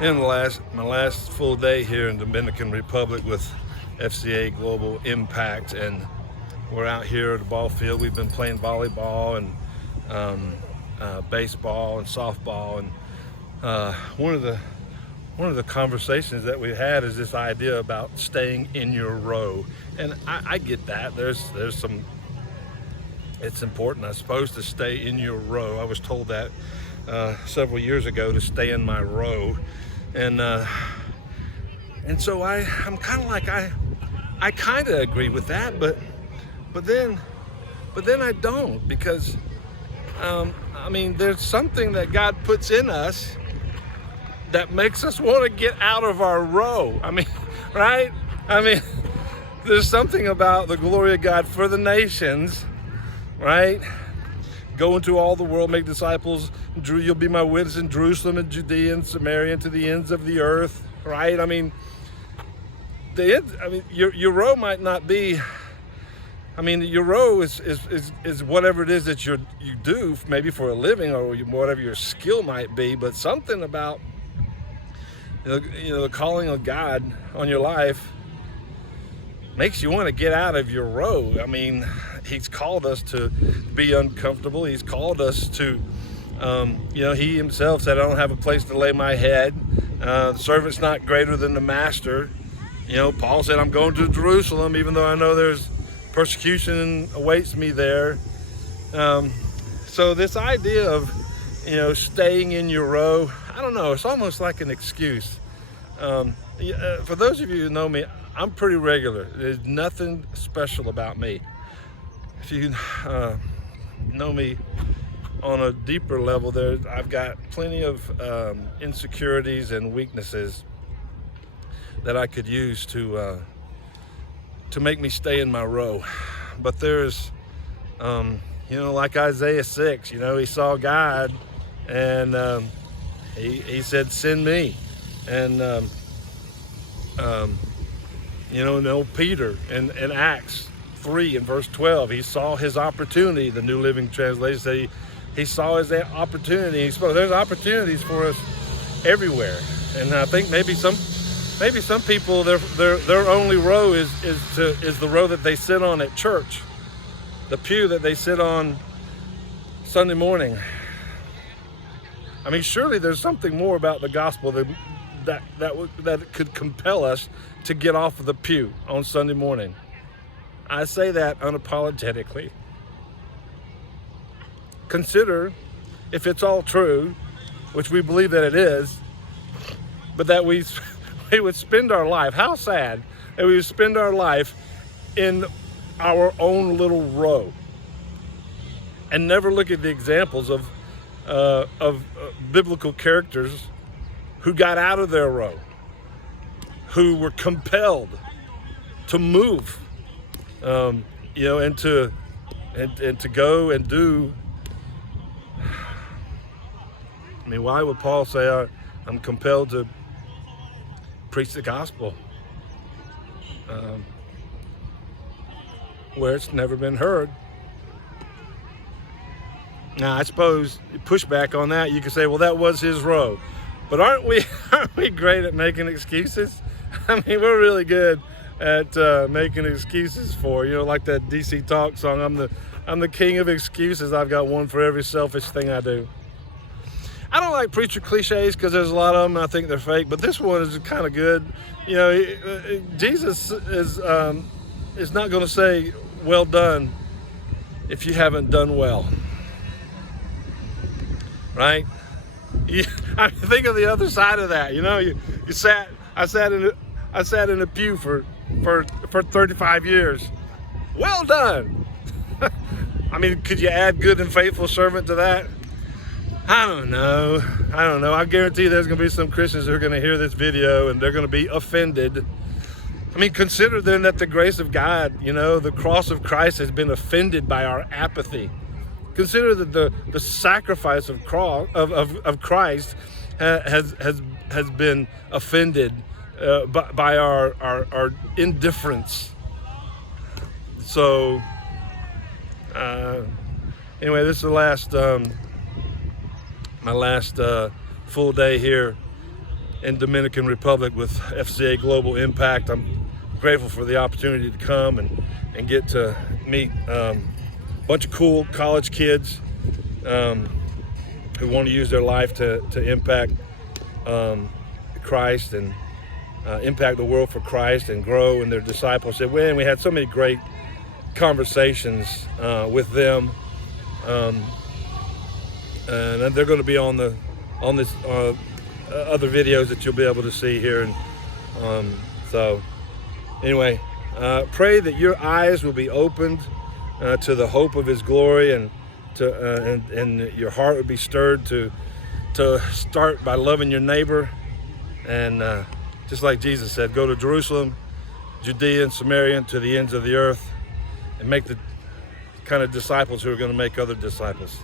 In my last full day here in Dominican Republic with FCA Global Impact, and we're out here at the ball field. We've been playing volleyball and baseball and softball, and one of the conversations that we had is this idea about staying in your row, and I get that. There's some. It's important, I suppose, to stay in your row. I was told that several years ago to stay in my row. And so I'm kind of like I kind of agree with that, but then I don't, because I mean, there's something that God puts in us that makes us want to get out of our row. I mean, right? I mean, there's something about the glory of God for the nations, right? Go into all the world, make disciples. You'll be my witness in Jerusalem and Judea and Samaria and to the ends of the earth, right? I mean, your row might not be. I mean, your row is whatever it is that you do, maybe for a living or whatever your skill might be. But something about the calling of God on your life makes you want to get out of your row. I mean, He's called us to be uncomfortable. He's called us to, He Himself said, "I don't have a place to lay my head. The servant's not greater than the master." Paul said, "I'm going to Jerusalem, even though I know there's persecution awaits me there." So this idea of, staying in your row, I don't know, it's almost like an excuse. For those of you who know me, I'm pretty regular. There's nothing special about me. If you know me on a deeper level, I've got plenty of insecurities and weaknesses that I could use to make me stay in my row. But there's, like Isaiah 6, he saw God and he said, "Send me." And, Peter in Acts 3 and verse 12, he saw his opportunity. The New Living Translation said he saw his opportunity. He spoke. There's opportunities for us everywhere, and I think maybe some people their only row is the row that they sit on at church, the pew that they sit on Sunday morning. I mean, surely there's something more about the gospel that could compel us to get off of the pew on Sunday morning. I say that unapologetically. Consider if it's all true, which we believe that it is, but that we would spend our life, how sad that we would spend our life in our own little row and never look at the examples of biblical characters who got out of their row, who were compelled to move, and to go and do. I mean, why would Paul say, "I'm compelled to preach the gospel," where it's never been heard? Now, I suppose pushback on that, you could say, well, that was his row. But aren't we great at making excuses? I mean, we're really good at making excuses for, like that DC Talk song, I'm the king of excuses. I've got one for every selfish thing I do. I don't like preacher cliches because there's a lot of them. I think they're fake, but this one is kind of good. Jesus is not going to say, "Well done," if you haven't done well. Right? I think of the other side of that. I sat in a pew for 35 years. Well done. I mean, could you add good and faithful servant to that? I don't know. I guarantee there's going to be some Christians who are going to hear this video and they're going to be offended. I mean, consider then that the grace of God, the cross of Christ has been offended by our apathy. Consider that the sacrifice of Christ has been offended by our indifference. So anyway, this is the last my last full day here in Dominican Republic with FCA Global Impact. I'm grateful for the opportunity to come and get to meet a bunch of cool college kids who want to use their life to impact Christ and impact the world for Christ and grow in their discipleship. And we had so many great conversations with them, and they're going to be on this other videos that you'll be able to see here. And so anyway, pray that your eyes will be opened to the hope of His glory, and your heart would be stirred to start by loving your neighbor, and just like Jesus said, go to Jerusalem, Judea, and Samaria, and to the ends of the earth, and make the kind of disciples who are going to make other disciples.